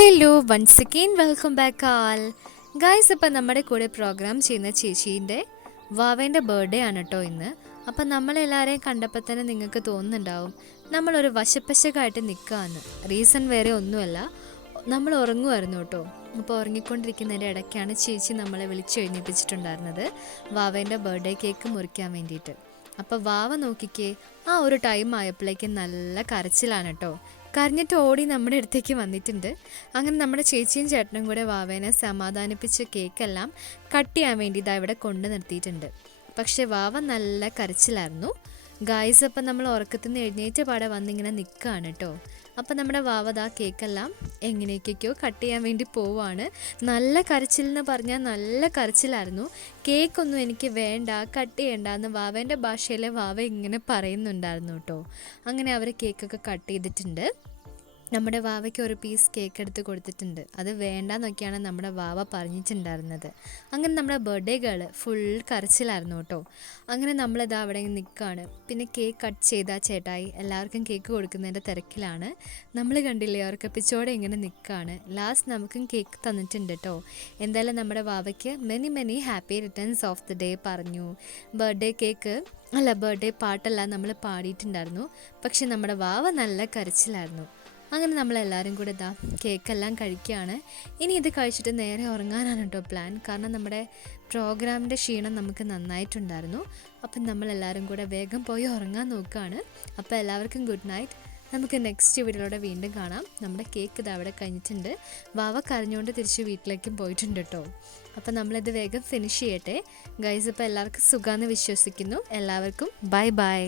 Hello once again welcome back all guys. ഇപ്പം നമ്മുടെ കൂടെ പ്രോഗ്രാം ചെയ്യുന്ന ചേച്ചീൻ്റെ വാവേൻ്റെ ബർത്ത്ഡേ ആണ് കേട്ടോ ഇന്ന്. അപ്പം നമ്മളെല്ലാവരെയും കണ്ടപ്പോൾ തന്നെ നിങ്ങൾക്ക് തോന്നുന്നുണ്ടാവും നമ്മളൊരു വശപ്പശക്കായിട്ട് നിൽക്കുകയെന്ന്. റീസൺ വേറെ ഒന്നുമല്ല, നമ്മൾ ഉറങ്ങുമായിരുന്നു കേട്ടോ. അപ്പോൾ ഉറങ്ങിക്കൊണ്ടിരിക്കുന്നതിൻ്റെ ഇടയ്ക്കാണ് ചേച്ചി നമ്മളെ വിളിച്ചെഴുന്നേൽപ്പിച്ചിട്ടുണ്ടായിരുന്നത് വാവേൻ്റെ ബർത്ത്ഡേ കേക്ക് മുറിക്കാൻ വേണ്ടിയിട്ട്. അപ്പോൾ വാവ നോക്കിക്കേ, ആ ഒരു ടൈം ആയപ്പോഴേക്കും നല്ല കരച്ചിലാണ് കേട്ടോ. കരഞ്ഞിട്ട് ഓടി നമ്മുടെ അടുത്തേക്ക് വന്നിട്ടുണ്ട്. അങ്ങനെ നമ്മുടെ ചേച്ചിയും ചേട്ടനും കൂടെ വാവേനെ സമാധാനിപ്പിച്ച് കേക്കെല്ലാം കട്ട് ചെയ്യാൻ വേണ്ടി ഇതാ ഇവിടെ കൊണ്ടു നിർത്തിയിട്ടുണ്ട്. പക്ഷേ വാവ നല്ല കരച്ചിലായിരുന്നു ഗായ്സ്. അപ്പം നമ്മൾ ഉറക്കത്തിൽ നിന്ന് എഴുന്നേറ്റ പാടെ വന്നിങ്ങനെ നിൽക്കുകയാണ് കേട്ടോ. അപ്പം നമ്മുടെ വാവ കേക്കെല്ലാം എങ്ങനെയൊക്കെയോ കട്ട് ചെയ്യാൻ വേണ്ടി പോവാണ്. നല്ല കരച്ചിൽ എന്ന് പറഞ്ഞാൽ നല്ല കരച്ചിലായിരുന്നു. കേക്കൊന്നും എനിക്ക് വേണ്ട, കട്ട് ചെയ്യണ്ട എന്ന് വാവേൻ്റെ ഭാഷയിൽ വാവ ഇങ്ങനെ പറയുന്നുണ്ടായിരുന്നു കേട്ടോ. അങ്ങനെ അവർ കേക്കൊക്കെ കട്ട് ചെയ്തിട്ടുണ്ട്. നമ്മുടെ വാവയ്ക്ക് ഒരു പീസ് കേക്ക് എടുത്ത് കൊടുത്തിട്ടുണ്ട്. അത് വേണ്ടാന്നൊക്കെയാണ് നമ്മുടെ വാവ പറഞ്ഞിട്ടുണ്ടായിരുന്നത്. അങ്ങനെ നമ്മുടെ ബർത്ത്ഡേ ഗേൾ ഫുൾ കരച്ചിലായിരുന്നു കേട്ടോ. അങ്ങനെ നമ്മളിത് അവിടെ നിൽക്കുകയാണ്. പിന്നെ കേക്ക് കട്ട് ചെയ്താൽ ചേട്ടായി എല്ലാവർക്കും കേക്ക് കൊടുക്കുന്നതിൻ്റെ തിരക്കിലാണ്. നമ്മൾ കണ്ടില്ലേ ഓർക്കപ്പിച്ചോടെ ഇങ്ങനെ നിൽക്കുകയാണ്. ലാസ്റ്റ് നമുക്കും കേക്ക് തന്നിട്ടുണ്ട് കേട്ടോ. എന്തായാലും നമ്മുടെ വാവയ്ക്ക് many happy returns of the day പറഞ്ഞു. ബർത്ത്ഡേ പാട്ടെല്ലാം നമ്മൾ പാടിയിട്ടുണ്ടായിരുന്നു. പക്ഷെ നമ്മുടെ വാവ നല്ല കരച്ചിലായിരുന്നു. അങ്ങനെ നമ്മളെല്ലാവരും കൂടെ കേക്കെല്ലാം കഴിക്കുകയാണ്. ഇനി ഇത് കഴിച്ചിട്ട് നേരെ ഉറങ്ങാനാണ് കേട്ടോ പ്ലാൻ. കാരണം നമ്മുടെ പ്രോഗ്രാമിൻ്റെ ക്ഷീണം നമുക്ക് നന്നായിട്ടുണ്ടായിരുന്നു. അപ്പം നമ്മളെല്ലാവരും കൂടെ വേഗം പോയി ഉറങ്ങാൻ നോക്കുകയാണ്. അപ്പോൾ എല്ലാവർക്കും ഗുഡ് നൈറ്റ്. നമുക്ക് നെക്സ്റ്റ് വീഡിയോയിലൂടെ വീണ്ടും കാണാം. നമ്മുടെ കേക്ക് ഇത് അവിടെ കഴിഞ്ഞിട്ടുണ്ട്. വാവ കരഞ്ഞുകൊണ്ട് തിരിച്ച് വീട്ടിലേക്കും പോയിട്ടുണ്ട് കേട്ടോ. അപ്പം നമ്മളിത് വേഗം ഫിനിഷ് ചെയ്യട്ടെ ഗൈസ്. ഇപ്പോൾ എല്ലാവർക്കും സുഖമാണെന്ന് വിശ്വസിക്കുന്നു. എല്ലാവർക്കും ബൈ.